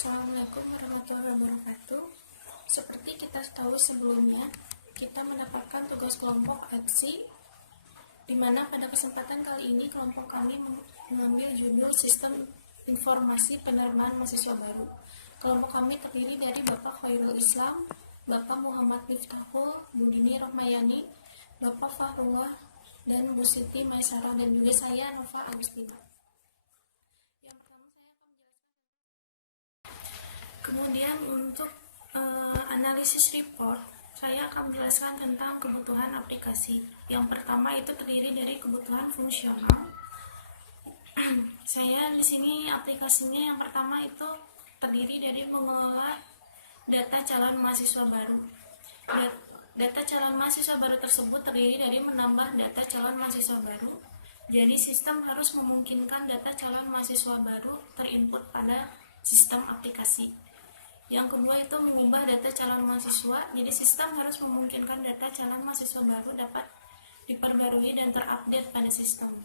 Assalamualaikum warahmatullahi wabarakatuh. Seperti kita tahu sebelumnya, kita mendapatkan tugas kelompok aksi, di mana pada kesempatan kali ini kelompok kami mengambil judul Sistem Informasi Penerimaan Mahasiswa Baru. Kelompok kami terdiri dari Bapak Khairul Islam, Bapak Muhammad Miftahul, Bu Dini Rohmayani, Bapak Fahrullah, dan Bu Siti Maisarah, dan juga saya Nova Agustina. Yang pertama saya akan menjelaskan. Kemudian untuk analisis report, saya akan menjelaskan tentang kebutuhan aplikasi. Yang pertama itu terdiri dari kebutuhan fungsional. Saya di sini aplikasinya yang pertama itu terdiri dari mengelola data calon mahasiswa baru. Data calon mahasiswa baru tersebut terdiri dari menambah data calon mahasiswa baru. Jadi sistem harus memungkinkan data calon mahasiswa baru terinput pada sistem aplikasi. Yang kedua itu mengubah data calon mahasiswa. Jadi sistem harus memungkinkan data calon mahasiswa baru dapat diperbarui dan terupdate pada sistem.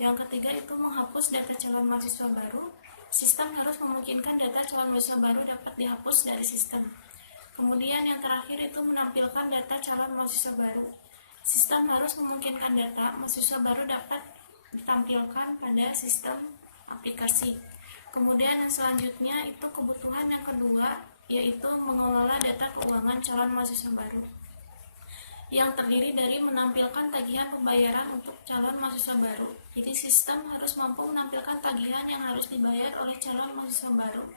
Yang ketiga itu menghapus data calon mahasiswa baru. Sistem harus memungkinkan data calon mahasiswa baru dapat dihapus dari sistem. Kemudian yang terakhir itu menampilkan data calon mahasiswa baru. Sistem harus memungkinkan data mahasiswa baru dapat ditampilkan pada sistem aplikasi. Kemudian yang selanjutnya itu kebutuhan yang kedua, yaitu mengelola data keuangan calon mahasiswa baru, yang terdiri dari menampilkan tagihan pembayaran untuk calon mahasiswa baru. Jadi sistem harus mampu menampilkan tagihan yang harus dibayar oleh calon mahasiswa baru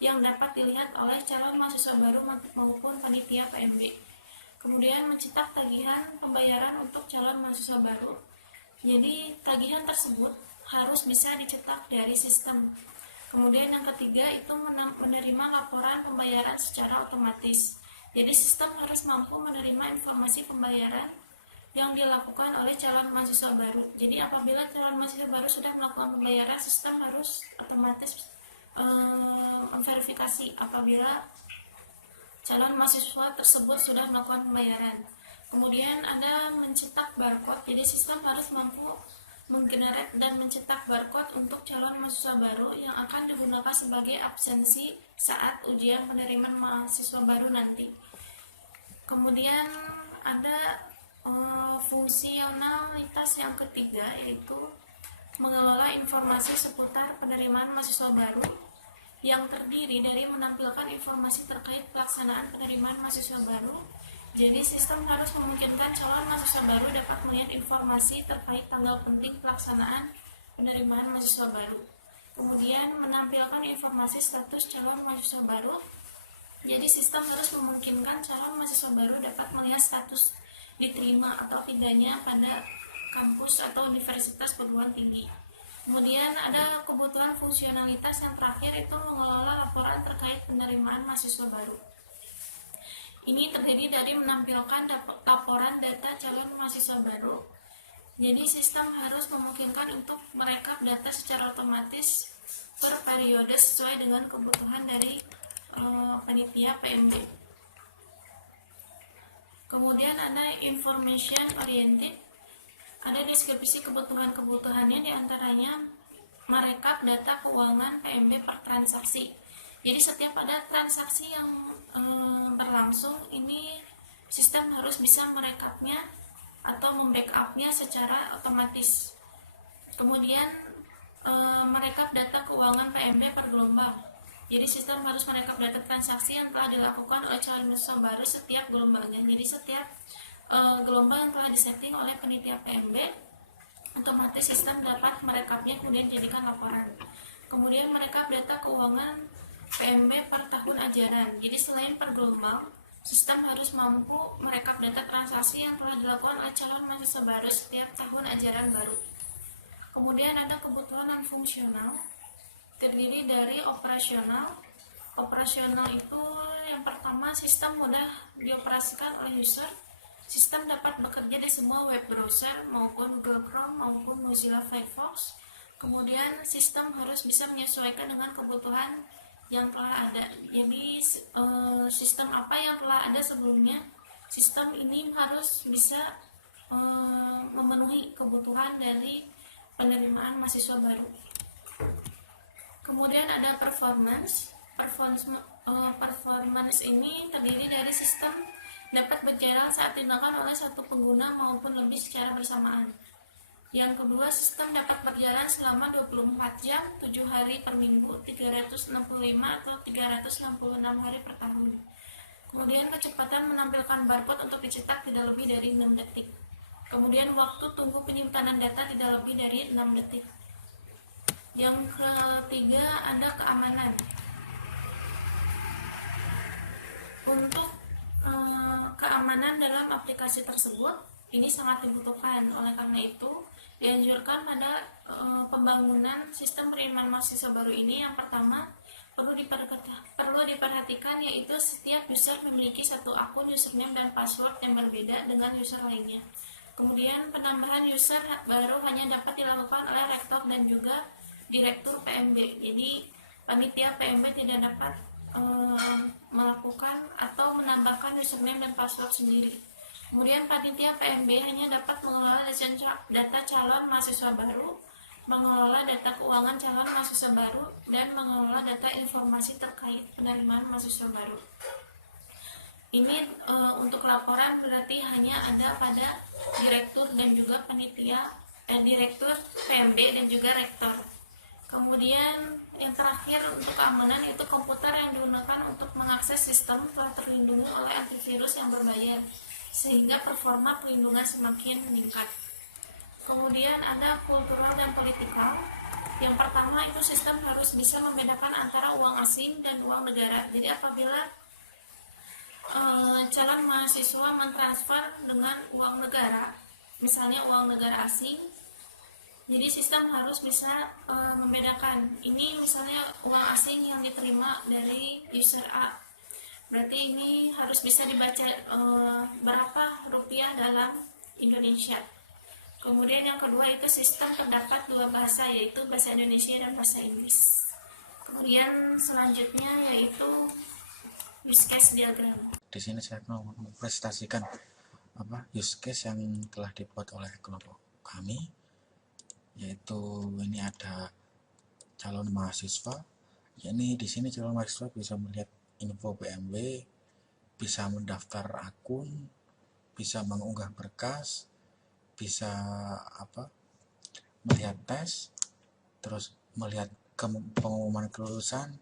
yang dapat dilihat oleh calon mahasiswa baru maupun panitia PMB. Kemudian mencetak tagihan pembayaran untuk calon mahasiswa baru. Jadi tagihan tersebut harus bisa dicetak dari sistem. Kemudian yang ketiga itu menerima laporan pembayaran secara otomatis. Jadi sistem harus mampu menerima informasi pembayaran yang dilakukan oleh calon mahasiswa baru. Jadi apabila calon mahasiswa baru sudah melakukan pembayaran, sistem harus otomatis memverifikasi apabila calon mahasiswa tersebut sudah melakukan pembayaran. Kemudian ada mencetak barcode. Jadi sistem harus mampu menggenerate dan mencetak barcode untuk calon mahasiswa baru yang akan digunakan sebagai absensi saat ujian penerimaan mahasiswa baru nanti. Kemudian ada fungsionalitas yang ketiga, yaitu mengelola informasi seputar penerimaan mahasiswa baru yang terdiri dari menampilkan informasi terkait pelaksanaan penerimaan mahasiswa baru. Jadi sistem harus memungkinkan calon mahasiswa baru dapat melihat informasi terkait tanggal penting pelaksanaan penerimaan mahasiswa baru. Kemudian menampilkan informasi status calon mahasiswa baru. Jadi sistem harus memungkinkan calon mahasiswa baru dapat melihat status diterima atau tidaknya pada kampus atau universitas perguruan tinggi. Kemudian ada kebutuhan fungsionalitas yang terakhir itu mengelola laporan terkait penerimaan mahasiswa baru. Ini terdiri dari menampilkan laporan data calon mahasiswa baru. Jadi sistem harus memungkinkan untuk merekap data secara otomatis per periode sesuai dengan kebutuhan dari panitia PMB. Kemudian ada information oriented. Ada deskripsi kebutuhan-kebutuhannya, diantaranya merekap data keuangan PMB per transaksi. Jadi setiap ada transaksi yang berlangsung, ini sistem harus bisa merekapnya atau membackupnya secara otomatis. Kemudian merekap data keuangan PMB per gelombang. Jadi sistem harus merekap data transaksi yang telah dilakukan oleh calon mahasiswa baru setiap gelombangnya. Jadi setiap gelombang yang telah disetting oleh panitia PMB, otomatis sistem dapat merekapnya kemudian jadikan laporan. Kemudian merekap data keuangan PMB per tahun ajaran. Jadi selain per gelombang, sistem harus mampu merekap data transaksi yang telah dilakukan oleh calon mahasiswa baru setiap tahun ajaran baru. Kemudian ada kebutuhan non fungsional, terdiri dari operasional. Operasional itu yang pertama, sistem mudah dioperasikan oleh user. Sistem dapat bekerja di semua web browser maupun Google Chrome maupun Mozilla Firefox. Kemudian sistem harus bisa menyesuaikan dengan kebutuhan yang telah ada. Jadi sistem apa yang telah ada sebelumnya, sistem ini harus bisa memenuhi kebutuhan dari penerimaan mahasiswa baru. Kemudian ada performance. Performance ini terdiri dari sistem dapat berjalan saat digunakan oleh satu pengguna maupun lebih secara bersamaan. Yang kedua, sistem dapat berjalan selama 24 jam, 7 hari per minggu, 365 atau 366 hari per tahun. Kemudian kecepatan menampilkan barcode untuk dicetak tidak lebih dari 6 detik. Kemudian waktu tunggu penyimpanan data tidak lebih dari 6 detik. Yang ketiga, ada keamanan. Untuk keamanan dalam aplikasi tersebut ini sangat dibutuhkan. Oleh karena itu, dianjurkan pada pembangunan sistem penerimaan mahasiswa baru ini, yang pertama perlu diperhatikan yaitu setiap user memiliki satu akun username dan password yang berbeda dengan user lainnya. Kemudian penambahan user baru hanya dapat dilakukan oleh rektor dan juga direktur PMB. Jadi panitia PMB tidak dapat melakukan atau menambahkan username dan password sendiri. Kemudian panitia PMB hanya dapat mengelola data calon mahasiswa baru, mengelola data keuangan calon mahasiswa baru, dan mengelola data informasi terkait penerimaan mahasiswa baru. Ini untuk laporan berarti hanya ada pada direktur dan juga direktur PMB dan juga rektor. Kemudian yang terakhir untuk keamanan itu komputer yang digunakan untuk mengakses sistem telah terlindungi oleh antivirus yang berbayar, sehingga performa perlindungan semakin meningkat. Kemudian ada kultural dan politikal. Yang pertama itu sistem harus bisa membedakan antara uang asing dan uang negara. Jadi apabila calon mahasiswa mentransfer dengan uang negara, misalnya uang negara asing, jadi sistem harus bisa membedakan. Ini misalnya uang asing yang diterima dari user A. Berarti ini harus bisa dibaca berapa rupiah dalam Indonesia. Kemudian yang kedua itu sistem terdapat dua bahasa, yaitu bahasa Indonesia dan bahasa Inggris. Kemudian selanjutnya yaitu use case diagram. Di sini saya mau mempresentasikan use case yang telah dibuat oleh kelompok kami, yaitu ini ada calon mahasiswa. Yakni di sini calon mahasiswa bisa melihat info PMB, bisa mendaftar akun, bisa mengunggah berkas, bisa melihat tes, terus melihat pengumuman kelulusan,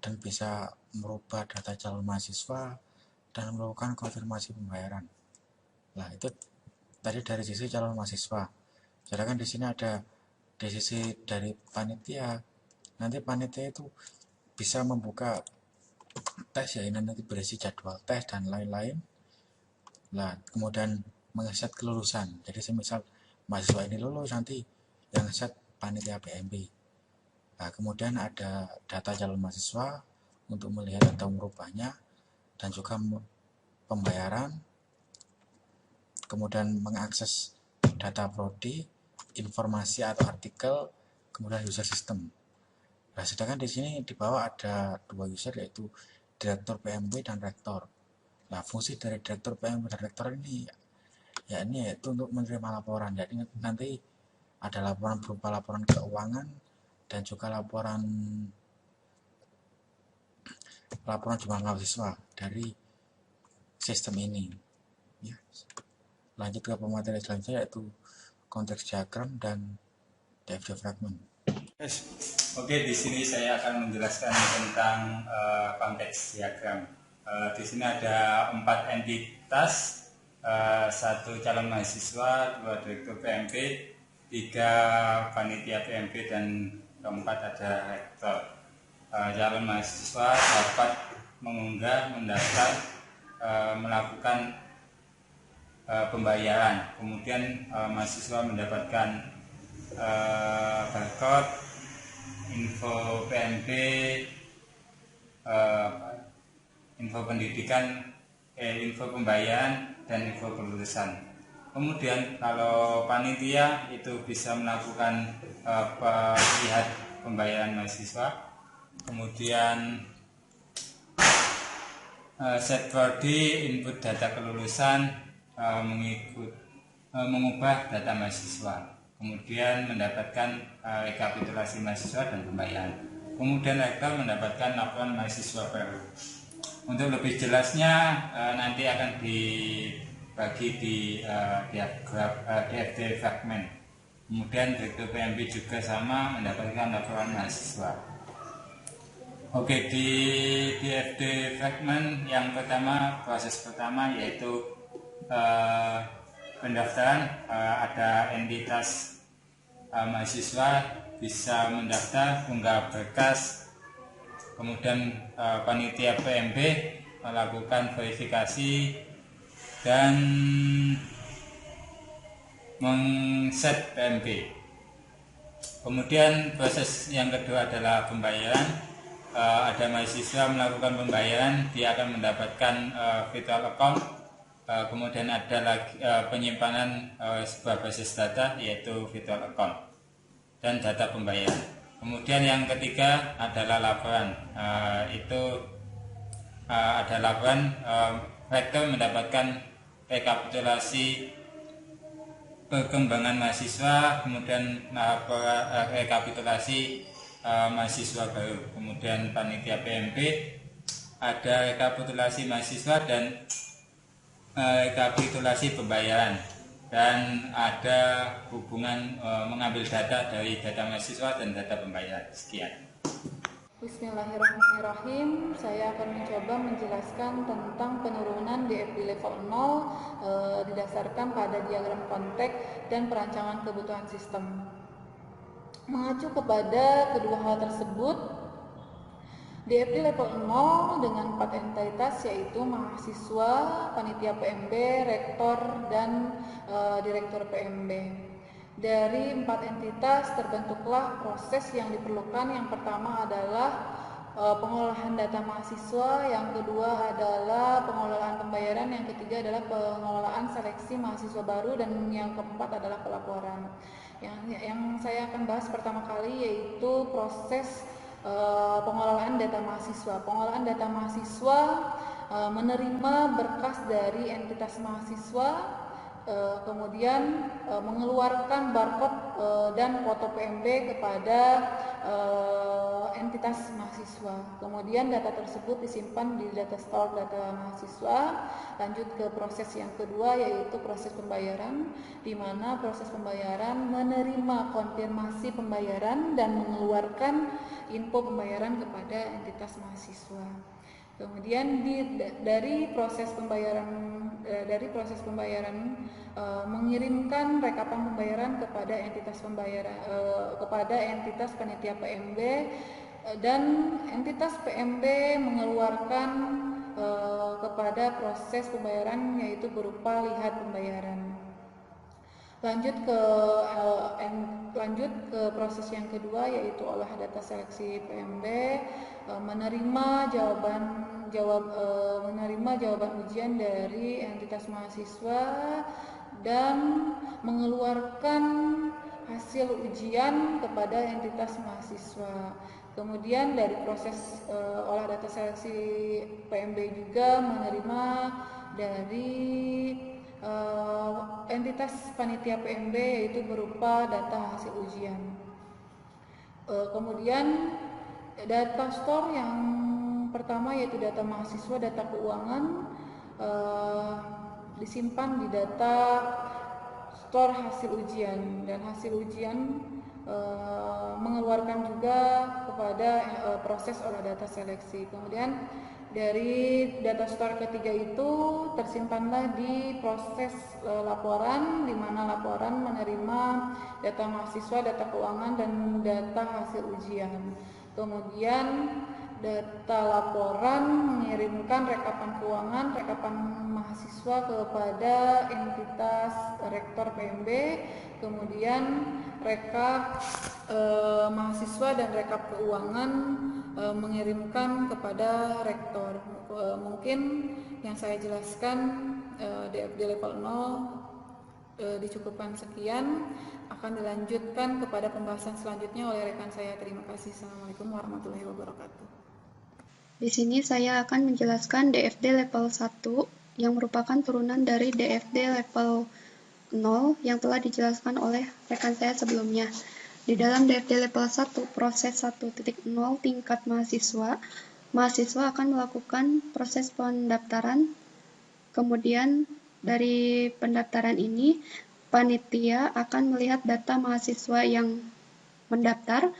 dan bisa merubah data calon mahasiswa dan melakukan konfirmasi pembayaran. Nah, itu tadi dari sisi calon mahasiswa. Sedangkan di sini ada di sisi dari panitia. Nanti panitia itu bisa membuka tes, ya, ini nanti berisi jadwal tes dan lain-lain. Nah, kemudian mengeset kelulusan. Jadi semisal mahasiswa ini lulus, nanti yang set panitia PMB. Nah, kemudian ada data calon mahasiswa untuk melihat atau merubahnya, dan juga pembayaran, kemudian mengakses data prodi, informasi atau artikel, kemudian user system. Nah, sedangkan di sini di bawah ada dua user, yaitu direktur PMB dan rektor. Nah, fungsi dari direktur PMB dan rektor ini yaitu untuk menerima laporan. Jadi nanti ada laporan berupa laporan keuangan dan juga laporan jumlah mahasiswa dari sistem ini. Ya. Lanjut ke pemateri selanjutnya, yaitu konteks diagram dan DFD fragment. Oke, di sini saya akan menjelaskan tentang konteks diagram. Di sini ada 4 entitas, 1 calon mahasiswa, 2 direktur PMB, 3 panitia PMB, dan keempat ada rektor. Calon mahasiswa dapat mengunggah, mendaftar, melakukan pembayaran. Kemudian mahasiswa mendapatkan barcode, info PMB, info pendidikan, info pembayaran, dan info kelulusan. Kemudian kalau panitia itu bisa melakukan lihat pembayaran mahasiswa, kemudian set prodi, input data kelulusan, mengubah data mahasiswa, kemudian mendapatkan rekapitulasi mahasiswa dan pembayaran. kemudian rektor mendapatkan laporan mahasiswa baru. Untuk lebih jelasnya nanti akan dibagi di diagram DFD fragment. Kemudian direktur PMB juga sama mendapatkan laporan mahasiswa. Oke, di DFD fragment yang pertama, proses pertama yaitu pendaftaran. Ada entitas mahasiswa bisa mendaftar, unggah berkas, kemudian panitia PMB melakukan verifikasi dan mengset PMB. Kemudian proses yang kedua adalah pembayaran. Ada mahasiswa melakukan pembayaran, dia akan mendapatkan virtual account. Kemudian ada lagi penyimpanan sebuah basis data yaitu virtual account dan data pembayaran. Kemudian yang ketiga adalah laporan. Ada laporan, rektor mendapatkan rekapitulasi perkembangan mahasiswa, kemudian rekapitulasi mahasiswa baru, kemudian panitia PMB ada rekapitulasi mahasiswa dan rekapitulasi pembayaran, dan ada hubungan mengambil data dari data mahasiswa dan data pembayaran. Sekian. Bismillahirrahmanirrahim. Saya akan mencoba menjelaskan tentang penurunan DFD level 0 didasarkan pada diagram konteks dan perancangan kebutuhan sistem. Mengacu kepada kedua hal tersebut, DFD level 0 dengan 4 entitas yaitu mahasiswa, panitia PMB, rektor, dan direktur PMB. Dari 4 entitas terbentuklah proses yang diperlukan. Yang pertama adalah pengolahan data mahasiswa, yang kedua adalah pengelolaan pembayaran, yang ketiga adalah pengelolaan seleksi mahasiswa baru, dan yang keempat adalah pelaporan. Yang saya akan bahas pertama kali yaitu proses pengelolaan data mahasiswa. Pengelolaan data mahasiswa menerima berkas dari entitas mahasiswa, kemudian mengeluarkan barcode dan foto PMB kepada entitas mahasiswa. Kemudian data tersebut disimpan di data store data mahasiswa. Lanjut ke proses yang kedua yaitu proses pembayaran, di mana proses pembayaran menerima konfirmasi pembayaran dan mengeluarkan info pembayaran kepada entitas mahasiswa. Kemudian dari proses pembayaran mengirimkan rekapan pembayaran kepada entitas kepada entitas panitia PMB, dan entitas PMB mengeluarkan kepada proses pembayaran yaitu berupa lihat pembayaran. Lanjut ke proses yang kedua yaitu olah data seleksi PMB, menerima jawaban ujian dari entitas mahasiswa dan mengeluarkan hasil ujian kepada entitas mahasiswa. Kemudian dari proses olah data seleksi PMB juga menerima dari entitas panitia PMB yaitu berupa data hasil ujian. Kemudian data store yang pertama yaitu data mahasiswa, data keuangan disimpan di data store hasil ujian, dan hasil ujian mengeluarkan juga kepada proses olah data seleksi. Kemudian dari data store ketiga itu tersimpanlah di proses laporan, di mana laporan menerima data mahasiswa, data keuangan, dan data hasil ujian. Kemudian data laporan mengirimkan rekapan keuangan, rekapan mahasiswa kepada entitas rektor PMB, kemudian rekap mahasiswa dan rekap keuangan mengirimkan kepada rektor. Mungkin yang saya jelaskan DFD level 0 dicukupkan sekian, akan dilanjutkan kepada pembahasan selanjutnya oleh rekan saya. Terima kasih. Assalamualaikum warahmatullahi wabarakatuh. Di sini saya akan menjelaskan DFD level 1 yang merupakan turunan dari DFD level 0 yang telah dijelaskan oleh rekan saya sebelumnya. Di dalam DFD level 1 proses 1.0 tingkat mahasiswa, mahasiswa akan melakukan proses pendaftaran. Kemudian dari pendaftaran ini, panitia akan melihat data mahasiswa yang mendaftar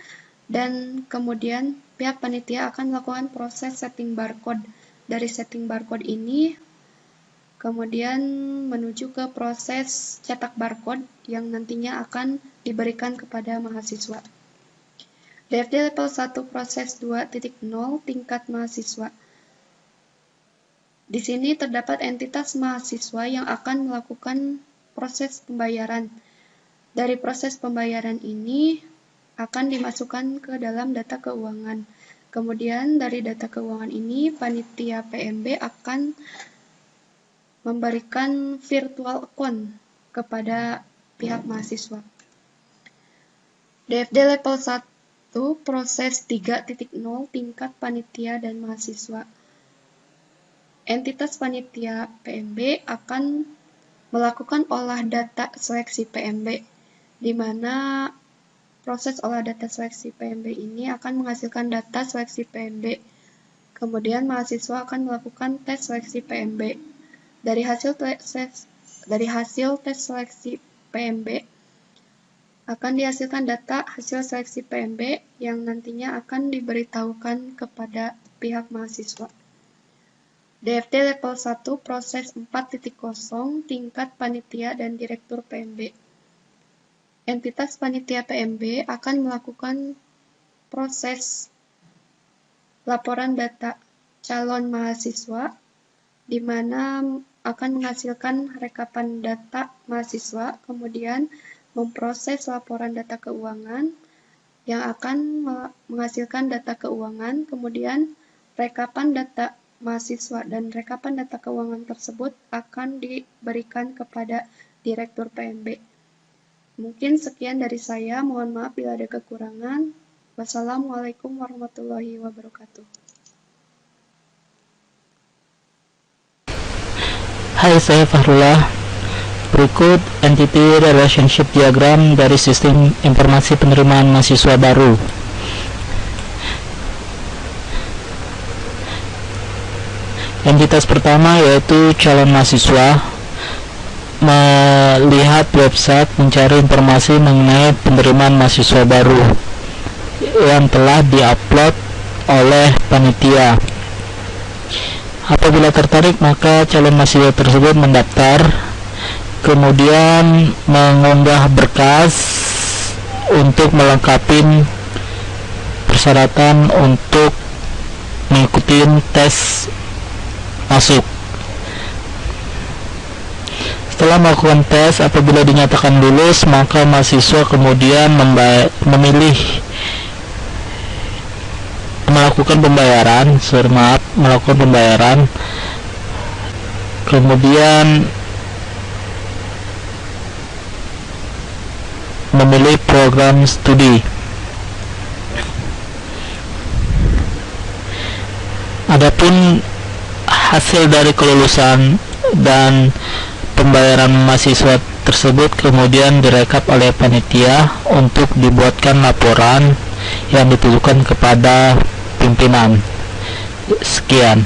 dan kemudian pihak panitia akan melakukan proses setting barcode. Dari setting barcode ini kemudian menuju ke proses cetak barcode yang nantinya akan diberikan kepada mahasiswa. DFD level 1 proses 2.0 tingkat mahasiswa. Di sini terdapat entitas mahasiswa yang akan melakukan proses pembayaran. Dari proses pembayaran ini akan dimasukkan ke dalam data keuangan. Kemudian dari data keuangan ini, panitia PMB akan memberikan virtual account kepada pihak mahasiswa. DFD level 1 proses 3.0 tingkat panitia dan mahasiswa. Entitas panitia PMB akan melakukan olah data seleksi PMB, di mana proses olah data seleksi PMB ini akan menghasilkan data seleksi PMB. Kemudian mahasiswa akan melakukan tes seleksi PMB. Dari hasil tes seleksi PMB akan dihasilkan data hasil seleksi PMB yang nantinya akan diberitahukan kepada pihak mahasiswa. DFD level 1 proses 4.0 tingkat panitia dan direktur PMB. Entitas panitia PMB akan melakukan proses laporan data calon mahasiswa, di mana akan menghasilkan rekapan data mahasiswa, kemudian memproses laporan data keuangan yang akan menghasilkan data keuangan, kemudian rekapan data mahasiswa dan rekapan data keuangan tersebut akan diberikan kepada direktur PMB. Mungkin sekian dari saya, mohon maaf bila ada kekurangan. Wassalamualaikum warahmatullahi wabarakatuh. Hai, saya Fahrullah. Berikut entity relationship diagram dari sistem informasi penerimaan mahasiswa baru. Entitas pertama yaitu calon mahasiswa melihat website mencari informasi mengenai penerimaan mahasiswa baru yang telah diupload oleh panitia. Apabila tertarik, maka calon mahasiswa tersebut mendaftar, kemudian mengunggah berkas untuk melengkapi persyaratan untuk mengikuti tes masuk. Setelah melakukan tes, apabila dinyatakan lulus, maka mahasiswa kemudian melakukan pembayaran, kemudian memilih program studi. Adapun hasil dari kelulusan dan pembayaran mahasiswa tersebut kemudian direkap oleh panitia untuk dibuatkan laporan yang ditujukan kepada pimpinan. Sekian.